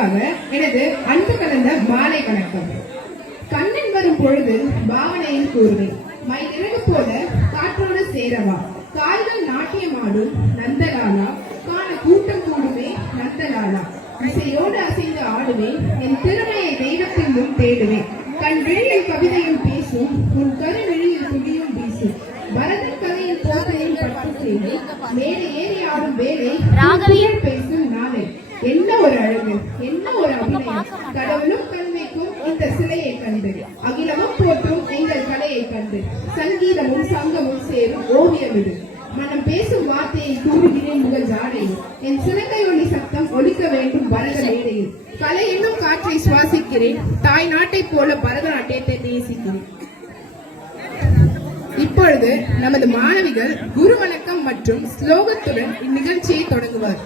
சார்பாக எனது அன்பு கலந்த மாலை வணக்கம். கண்ணன் வரும் பொழுது பாவனையில் கூறுவேன், மயிலிறகு போல காற்றோடு சேரவா, கால்கள் நாட்டியமாடும் நந்தலாலா, காண கூட்டம் கூடுமே நந்தலாலா, இசையோடு அசைந்து ஆடுவேன், என் திறமையை தெய்வத்தின் முன் தேடுவேன், கண் வெளியில் கவிதையும் பேசும், உன் கரு வெளியில் துடியும் வீசும், பரதன் கதையில் போதையும் பட்டு செய்து மேலே ஏறி ஆடும் வேலை பேசும் நாளை. என்ன ஒரு அழகு, என்ன ஒரு அபிநயம்! கடவுளும் கண்மைக்கும் இந்த சிலையை கண்டு, அகிலமும் போற்றும் எங்கள் கலையை கண்டு, சங்கீதமும் சங்கமும் சேரும் ஓவியம் இது. மனம் பேசும் வார்த்தையை கூறுகிறேன் உங்கள் ஜாடையில், என் சிறகை ஒளி சத்தம் ஒலிக்க வேண்டும் பரத மேடையில். கலை என்னும் காற்றை சுவாசிக்கிறேன், தாய் நாட்டை போல பரதநாட்டியத்தை நேசிக்கிறேன். இப்பொழுது நமது மாணவிகள் குரு வணக்கம் மற்றும் ஸ்லோகத்துடன் இந்நிகழ்ச்சியை தொடங்குவார்.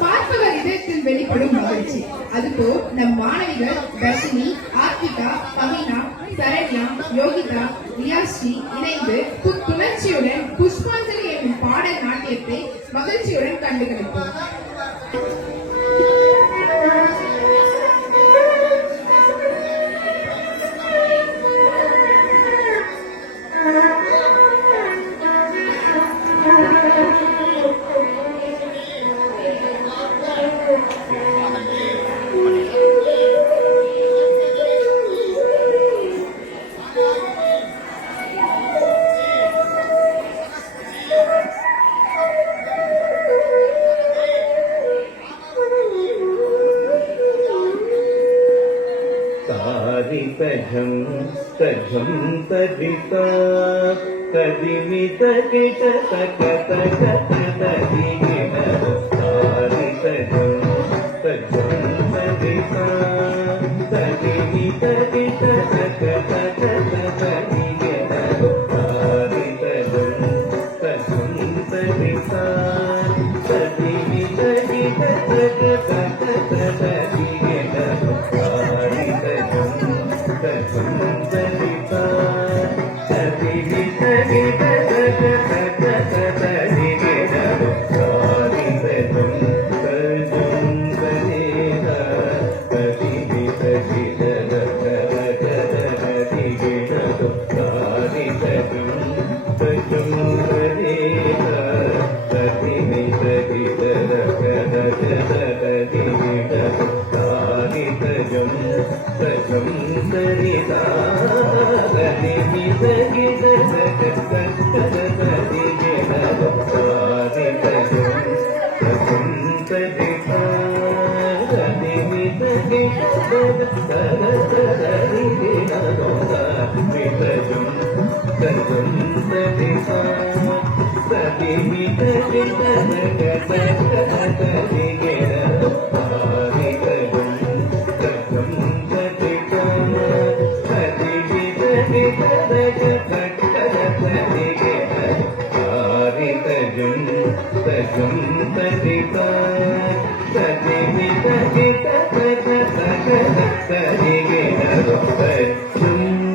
பார்ப்பவர் இதயத்தில் வெளிப்படும் மகிழ்ச்சி. அதுபோல் நம் மாணவிகள் தர்ஷினி, ஆர்த்திகா, பவினா, சரண்யா, யோகிதா, ரியாஸ்ரீ இணைந்து புத்துணர்ச்சியுடன் புஷ்பாஞ்சலி என்னும் பாடல் நாட்டியத்தை மகிழ்ச்சியுடன் கண்டுகளிப்போம். तजं तजं तदिता तदिमित किट तक तक तदिमित तारि तजं तजं तदिता तदिमित किट तक तक तदिमित तारि तजं तजं तदिता तदिमित किट तक तक तदिमित तारि तजं संतरिता सतिमित गित तक तक तदिमित तारि तजं तजं तदिता तदिमित गित तक तक तदिमित तारि तजं तजं तदिता तदिमित गित तक तक तदिमित तारि तजं तजं तदिता तदिमित गित तक तक तदिमित तारि तजं तजं तदिता तदिमित गित तक तक तदिमित तारि तजं तजं तदिता तदिमित गित तक तक तदिमित तारि तजं तजं तदिता तदिमित गित तक तक तदिमित तारि तजं तजं तदिता तदिमित गित तक तक तदिमित तजं तजं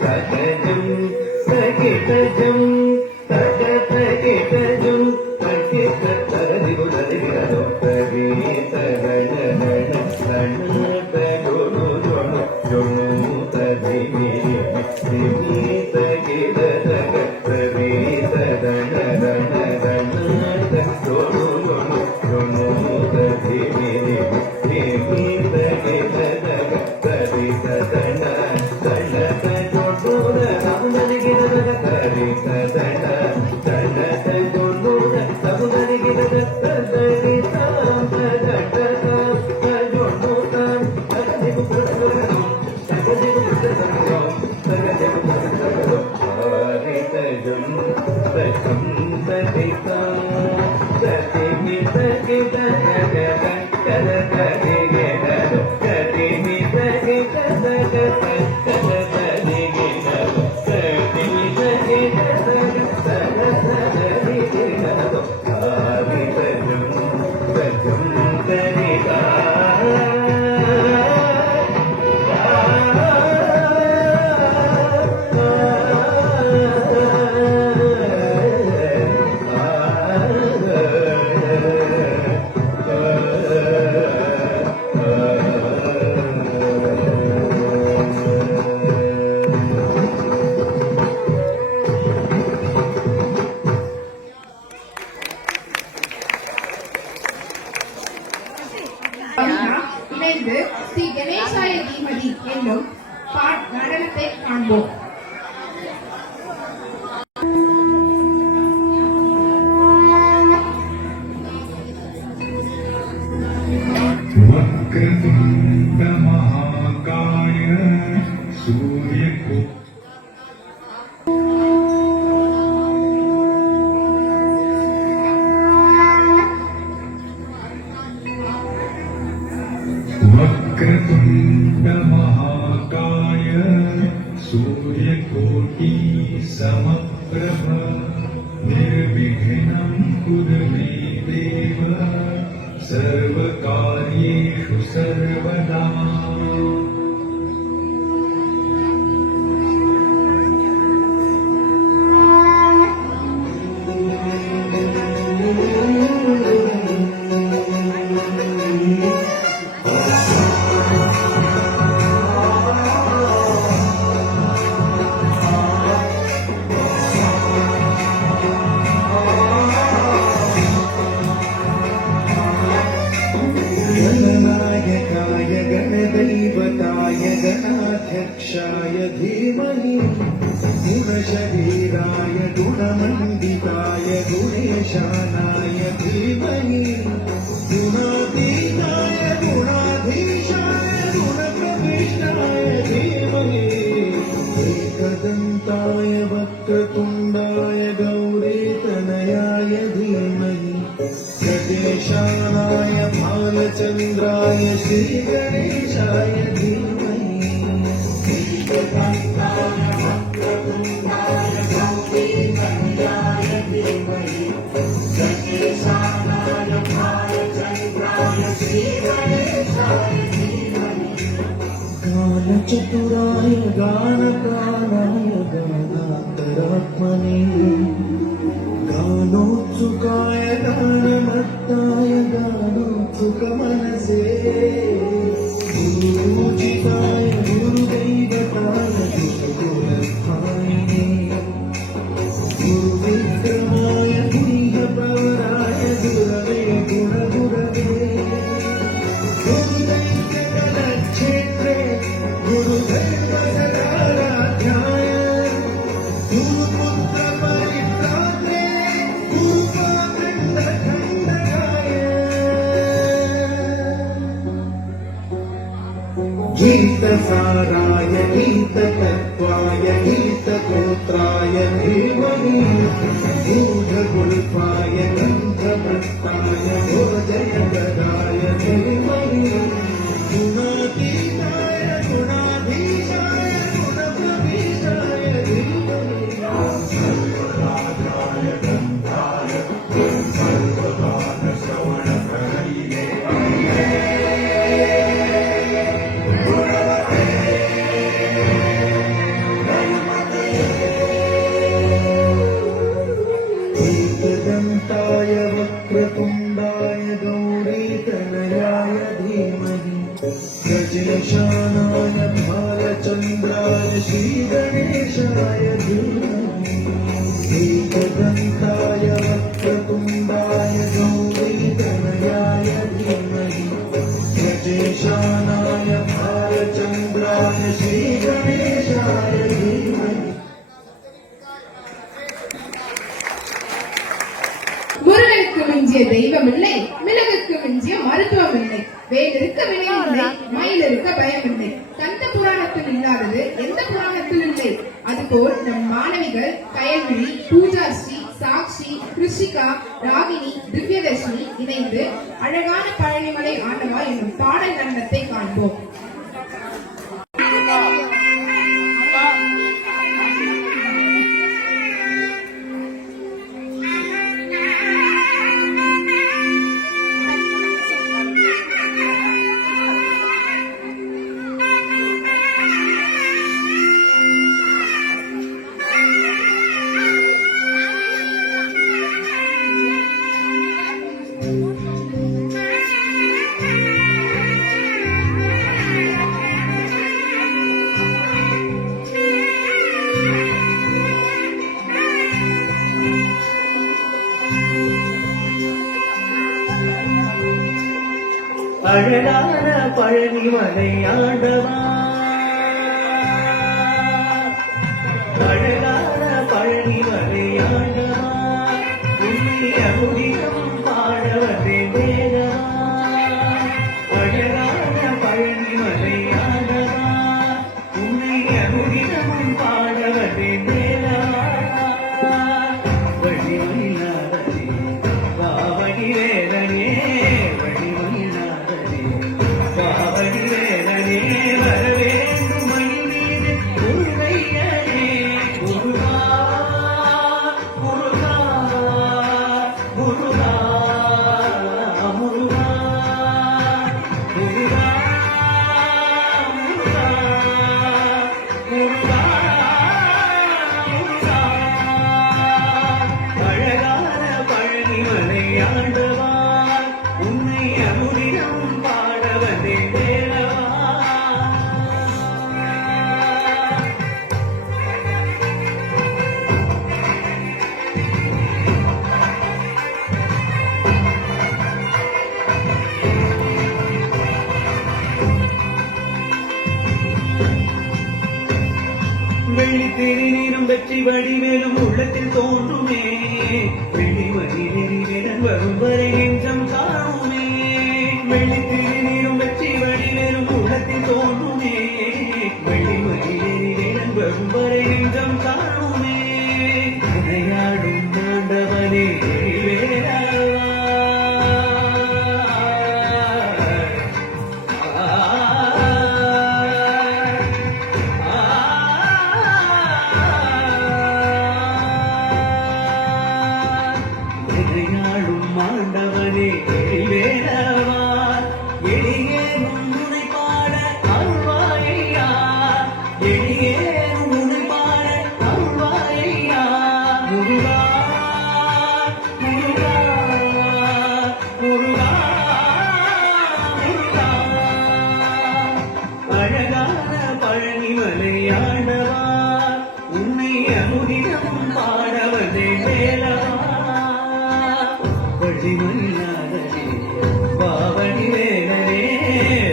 तदितजं तदितजं तदितजं तजं तजं இணைந்து ஸ்ரீ கணேசாய தீமதி என்னும் நடனத்தை காண்போம். वक्रतुण्ड महाकाय सूर्यको वक्रतुण्ड महाकाय सूर्यकोटि समप्रभ निर्विघ्नं कुरु मे देव सर्वकार्येषु सर्वदा। गणनायकाय गणदैवताय गणाध्यक्षाय धीमहि गुणशरीराय गुणमण्डिताय गुणेशानाय धीमहि गुणातीताय गुणाधीशाय गुणप्रविष्टाय धीमहि एकदन्ताय वक्रतुण्डाय गौरीतनयाय धीमहि गणेशानाय भालचन्द्राय श्रीगणेशाय धीमहि गानचतुराय गानप्राणाय गानान्तरात्मने गानोत्सुकाय गानमत्ताय गानोत्सुकमनसे गुरुचिताय गुरुदैवताय गुरुगुणस्थायिने गुरुविक्रमाय गुह्यप्रवराय गुरवे गुणगुरवे गुरुदैत्यकलक्षेत्रे गुरुदैवसदाराध्याय गुरुपुत्रपरित्रात्रे गुरुपाखण्डखण्डकाय गीतसाराय गीततत्त्वाय गीतगोत्राय धीमहि गूढगुल्फाय गन्धभट्टाय भोजयगदाय धीमहि गुणातीताय गुणाधीशाय गुणप्रविष्टाय धीमहि एकदन्ताय वक्रतुण्डाय गौरीतनयाय धीमहि गजेशानाय भालचन्द्राय श्रीगणेशाय धीमहि एकदन्ताय वक्रतुण्डाय गौरीतनयाय धीमहि गजेशानाय भालचन्द्राय श्रीगणेशाय धीमहि முருகனுக்கு மிஞ்சிய தெய்வம் இல்லை, மிளகுக்கு மிஞ்சிய மருத்துவம் இல்லை, வேலிருக்க வினை இல்லை, மயிலிருக்க பயம் இல்லை. கந்த புராணத்தில் இல்லாதது எந்த புராணத்தில் இல்லை. அதுபோல் நம் மாணவிகள் கயல்விழி, பூஜாஸ்ரீ, சாக்ஷி, கிருஷிகா, ராகினி, திவ்யதர்ஷினி இணைந்து அழகான பழனிமலை ஆண்டவா என்னும் பாடல் நடனத்தை காண்போம். அழகான பழனிமலை ஆண்டவா, அழகான பழனிமலை ஆண்டவா, உன்னிய முடியும் பாடவதே வேதவா. அழகான பழனிமலை ஆண்டவா, உன்னிய முடியும் பாடவதே வேதவா. வழியில்லாதே பாவடி வேதனே, பாவடி வேலனே, வரவேண்டும் மணி மீது உருளையனே. முருகா முருகா முருகா முருகா முருகா முருகா முருகா முருகா. அழகான பழனிமலை ஆண்டவா, உன்னை அமுதினம் பாடவதே வேலவா. வெள்ளி திருநீரும் வெற்றி வடிவேலும் உள்ளத்தில் தோன்றுமே. வெள்ளி மதிவேலன் வரும் வரை நெஞ்சம் காணுமே. வெள்ளி திருநீரும் வெற்றி வடிவேலும் உள்ளத்தில் தோன்றுமே. வெள்ளி மதிவேலன் வரும் வரை நெஞ்சம் காணுமே. உனையாடும் ஆண்டவனே வேலவா. எதையாளும் ஆண்டவனே வேலவா, எளியேனும் உன்னை பாட அருள்வாயையா, எளியேனும் உன்னை பாட அருள்வாயையா. முருகா முருகா முருகா முருகா. அழகான பழனிமலை ஆண்டவா, உன்னை அமுதினம் பாடவதே வேலவா. வழிமல்லாதே பாவடி வேலனே,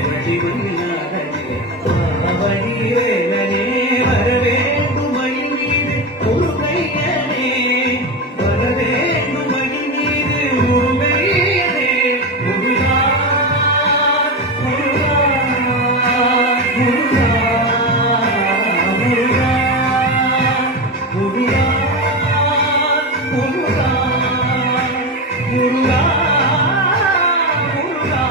வழிமல்லாதே பாவடி வேலனே, வரவேண்டும் மயில் மீது முருகையனே, வரவேண்டும் மயில் மீது முருகையனே. முருகா முருகா முருகா முருகா முருகா முருகா முருகா முருகா.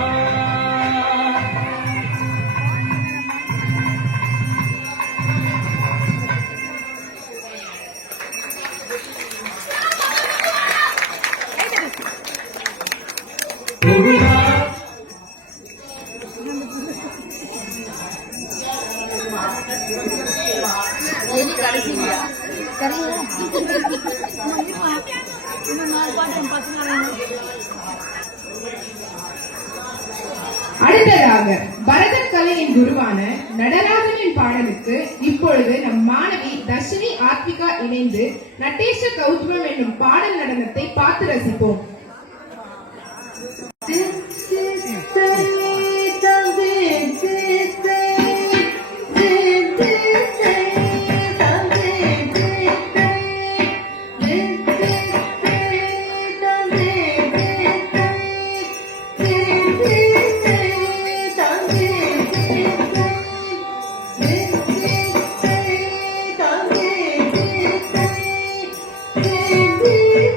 முருகா அடுத்ததாக பரதக் கலையின் குருவான நடராஜனின் பாடலுக்கு இப்பொழுது நம் மாணவி தர்ஷினி ஆத்விகா இணைந்து நட்டேஷ கௌதமம் என்னும் பாடல் நடனத்தை பார்த்து ரசிப்போம். Thank you.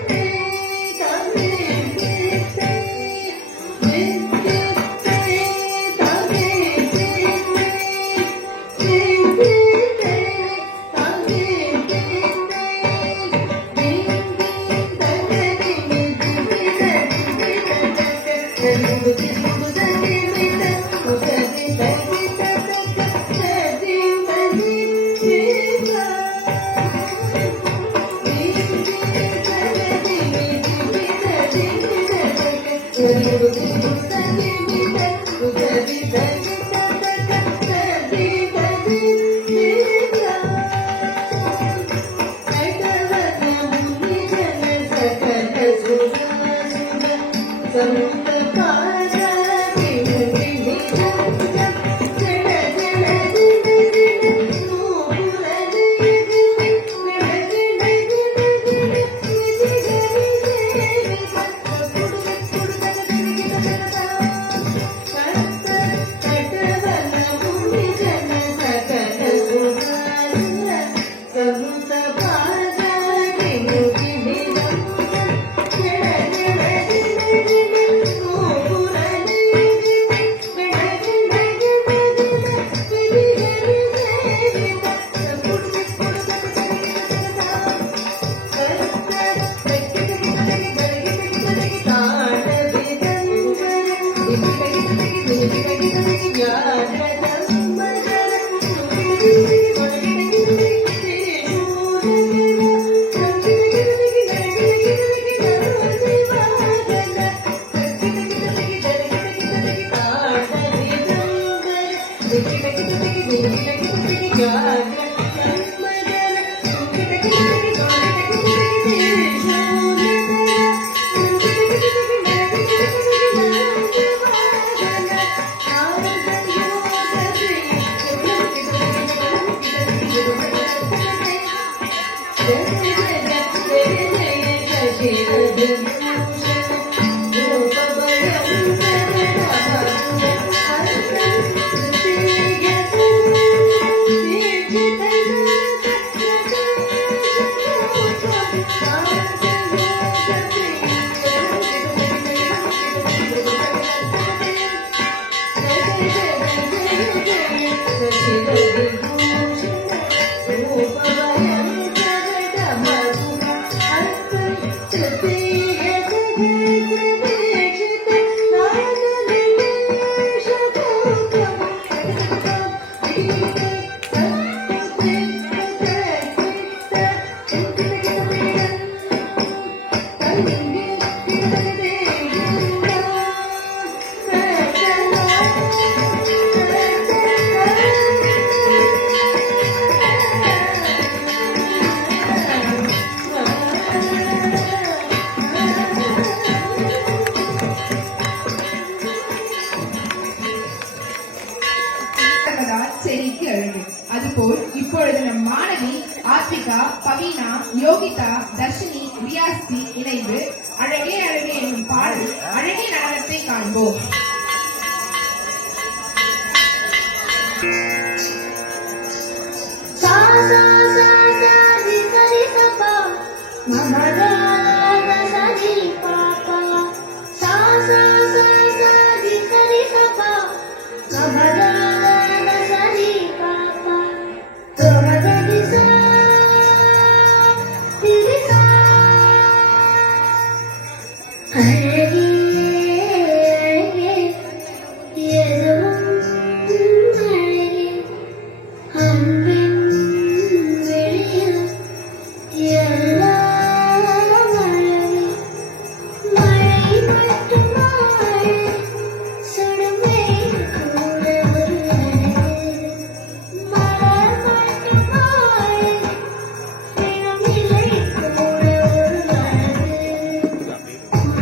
செடிக்கு அழகு. அதுபோல் இப்பொழுது நம் மாணவி ஆத்விகா, பவீனா, யோகிதா, தர்ஷினி, ரியாஸ்தி இணைந்து அழகே அழகே என்னும் பாடல் அழகே நடனத்தை காண்போம்.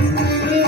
Thank you.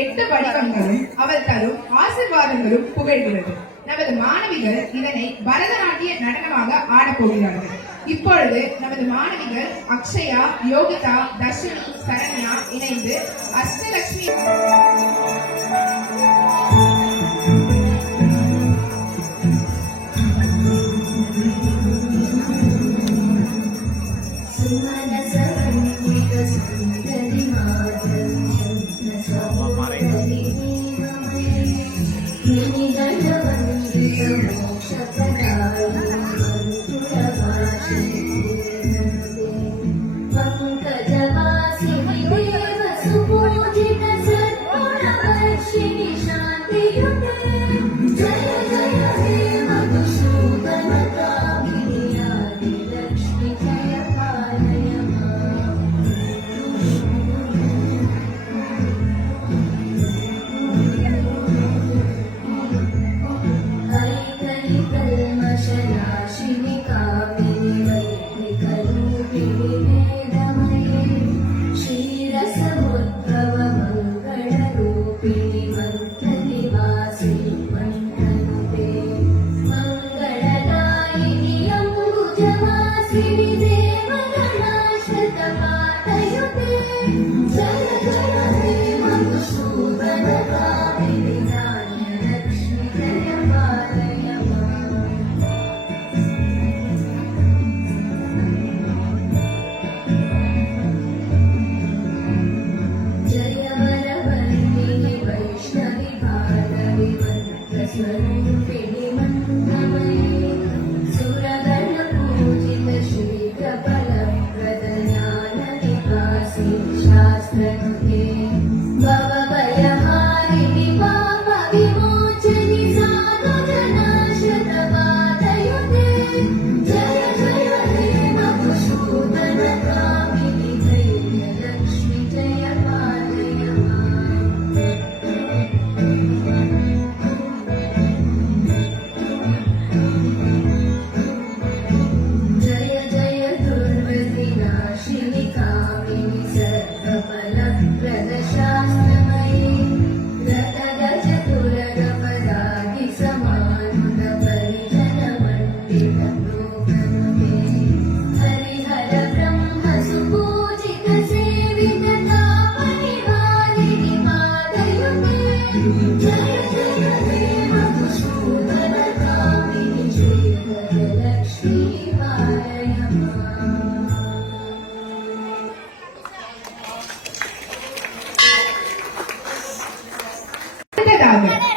8 வடிவங்களும் அவள் தரும் ஆசீர்வாதங்களும் புகழ்கிறது. நமது மாணவிகள் இதனை பரதநாட்டிய நடனமாக ஆடப்போகிறார்கள். இப்பொழுது நமது மாணவிகள் அக்ஷயா, யோகிதா, தர்ஷினி, சரண்யா இணைந்து அஷ்டலட்சுமி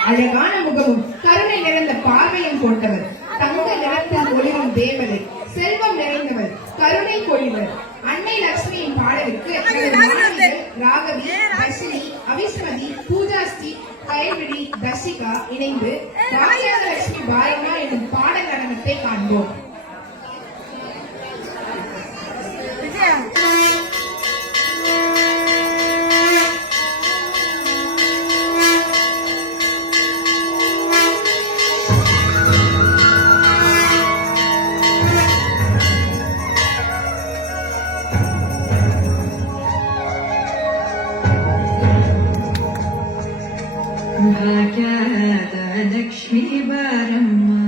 அழகான முகமும் கருணை நிறைந்த பார்வையும் கொண்டவர், தங்க நிறத்தில் ஒளிரும் தேவதை, செல்வம் நிறைந்தவர், கருணை பொழிவர். அன்னை லட்சுமியின் பாடலுக்கு ராகவி, தர்ஷினி, அவிஸ்மதி, பூஜாஸ்ரீ, கைவிடி, தர்ஷிகா இணைந்து ராஜாத லட்சுமி பாரமா என்னும் பாடல் நடனத்தை காண்போம். लक्ष्मी बारम्मा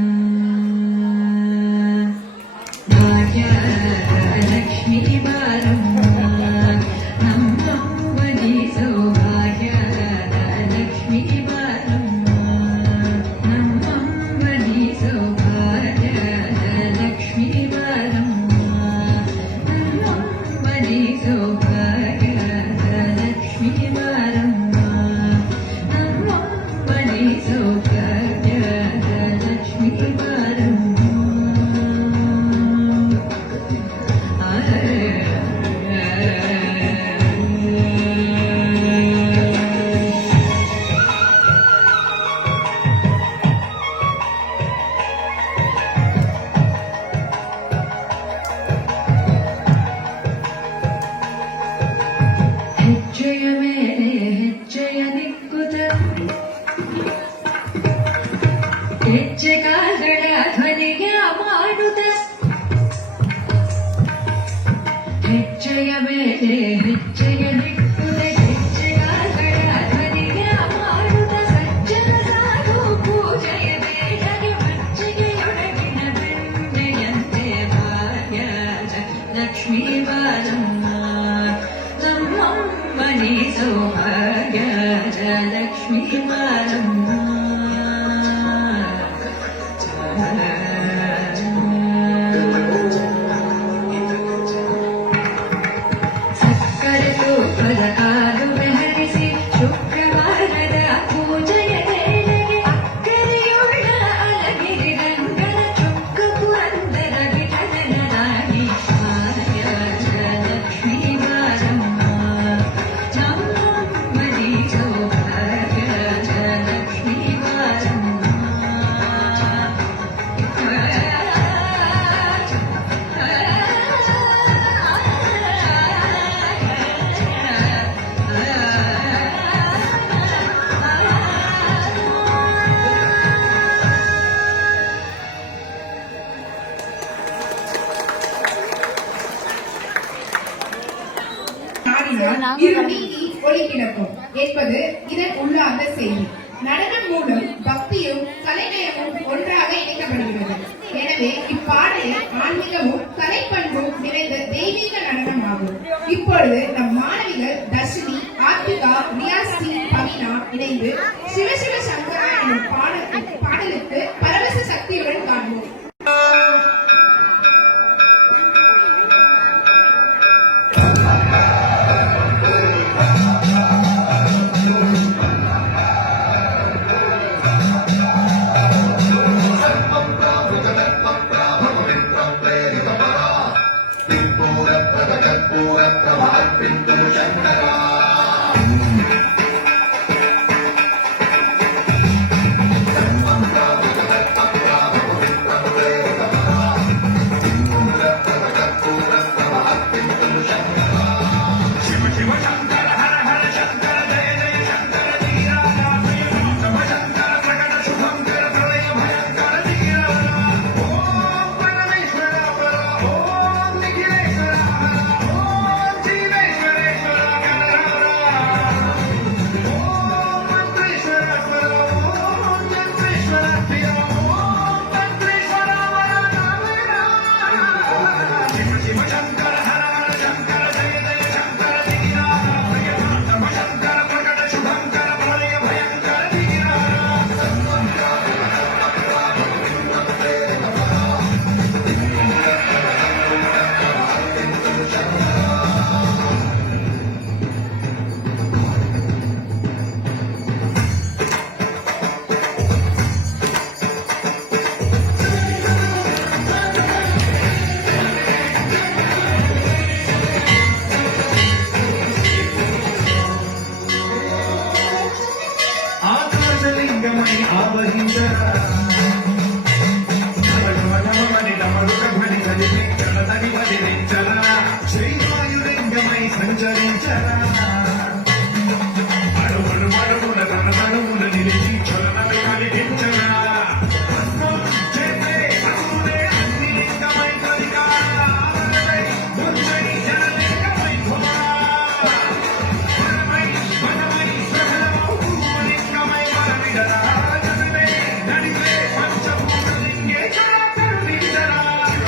भाग्यलक्ष्मी बारम्मा नम्मवनि सौभाग्यलक्ष्मी बारम्मा नम्मवनि सौभाग्यलक्ष्मी बारम्मा नम्मवनि सौभाग्यलक्ष्मी बारम्मा ಹೆಜ್ಜೆಗಾಲ್ಗಳ ಧ್ವನಿಯ ಮಾಡುತ್ತ ಹೆಜ್ಜೆಯ ಮೇಲೆ ಹೆಜ್ಜೆಯ ನಿಕ್ಕುತ್ತ ಹೆಜ್ಜೆಗಾಲ್ಗಳ ಧ್ವನಿಯ நடனம் மூலம் பக்தியும் கலைநயமும் ஒன்றாக இணைக்கப்படுகிறது. எனவே இப்பாடலில் ஆன்மீகமும் கலைப்பண்பும் நிறைந்த தெய்வீக நடனம் ஆகும். இப்பொழுது நம் மாணவிகள் தர்ஷினி, ஆர்த்திகா, ரியாஸ்ரீ, பவினா இணைந்து சிவசிவ சங்கரா எனும் பாடலுக்கு பரவச சக்தியுடன் காண்போம். ఆకాశలింగమై ఆవహించరా శ్రీవాయులింగమై సంచరించరా అడుగుడు అడుగుల తన తనువున నిలిచి చలనమే కలిగించరా చేసే అసురే అగ్ని లింగమై కలికారా ముంచై జనలింగమై ఘోరా మనమై సకలమౌ లింగమై వరవిడరా జనమే నడిపే పంచభూత లింగేశ్వర కరుణించరా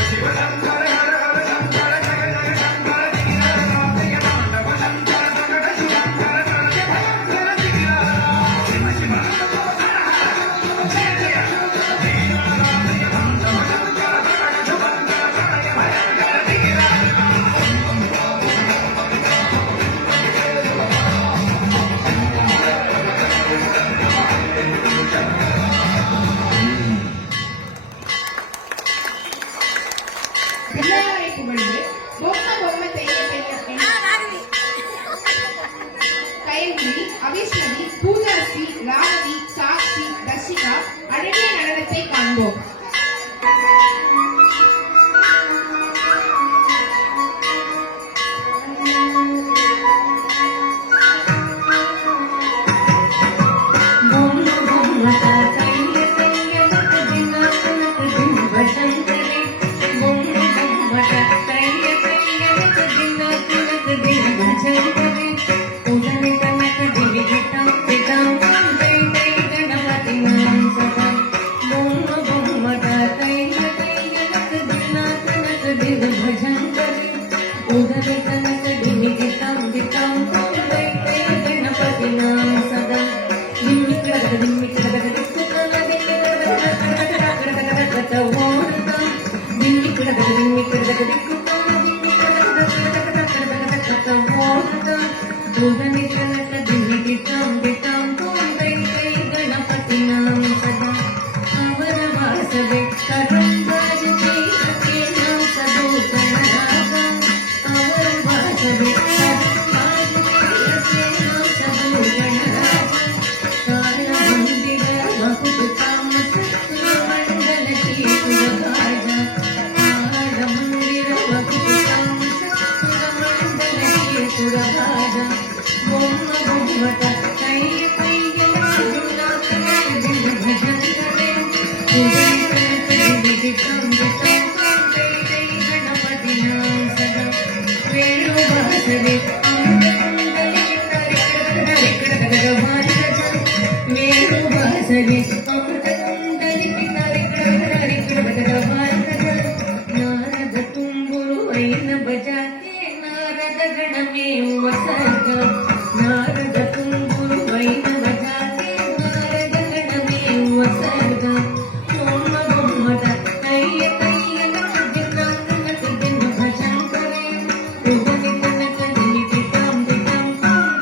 శివ శంకర హర హర శంకర జగ జగ శంకర దిగిరా రామయ్య మాండవ శంకర జగడ శివంకర జగడ భయంకర దిగిరా శివ శివ జయ జయ దిగిరా రామయ్య మాండవ శంకర జగడ శివంకర జగడ భయంకర దిగిరా பிள்ளையாரை புகழ்ந்து பொம்மை பொம்மை தெய்ய கயல்விழி, அவிஷ்ணவி, பூஜாஸ்ரீ, ராகவி, சாக்ஷி, தர்ஷிகா அழகிய நடனத்தை காண்போம். వేణు ಸರಿ ಅಮೃತ ಕುಂಡಲಿಕೆ ನಾರದ ತುಂಬುರು ವೈನ ಭಜಾತೆ ನಾರದ ಗಣಮೇ ವಸರ್ಗ ನಾರದ ತುಂಬುರು ವೈನ ಭಜಾತೆ ನಾರದ ಗಣಮೇ ವಸರ್ಗ ಸೋಮ ಬೊಮ್ಮದ ಕೈಯ ಕೈಯ ದಿನ ಭಜಂಕರೇ ಉದನಿ ತನಕ ನಿಧಿ ತಾಂ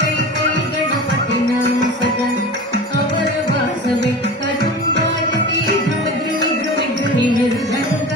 ಕೈ ಕೈ ಗಣಪತಿ ನಾಮ ಸದಾ ಅವರ ವಾಸವೇ ಕದಂಬಾಜತಿ ಧ್ರುವಿ ಧ್ರುವಿ ಧ್ರುವಿ ಧ್ರುವಿ ಮೃದಂಗ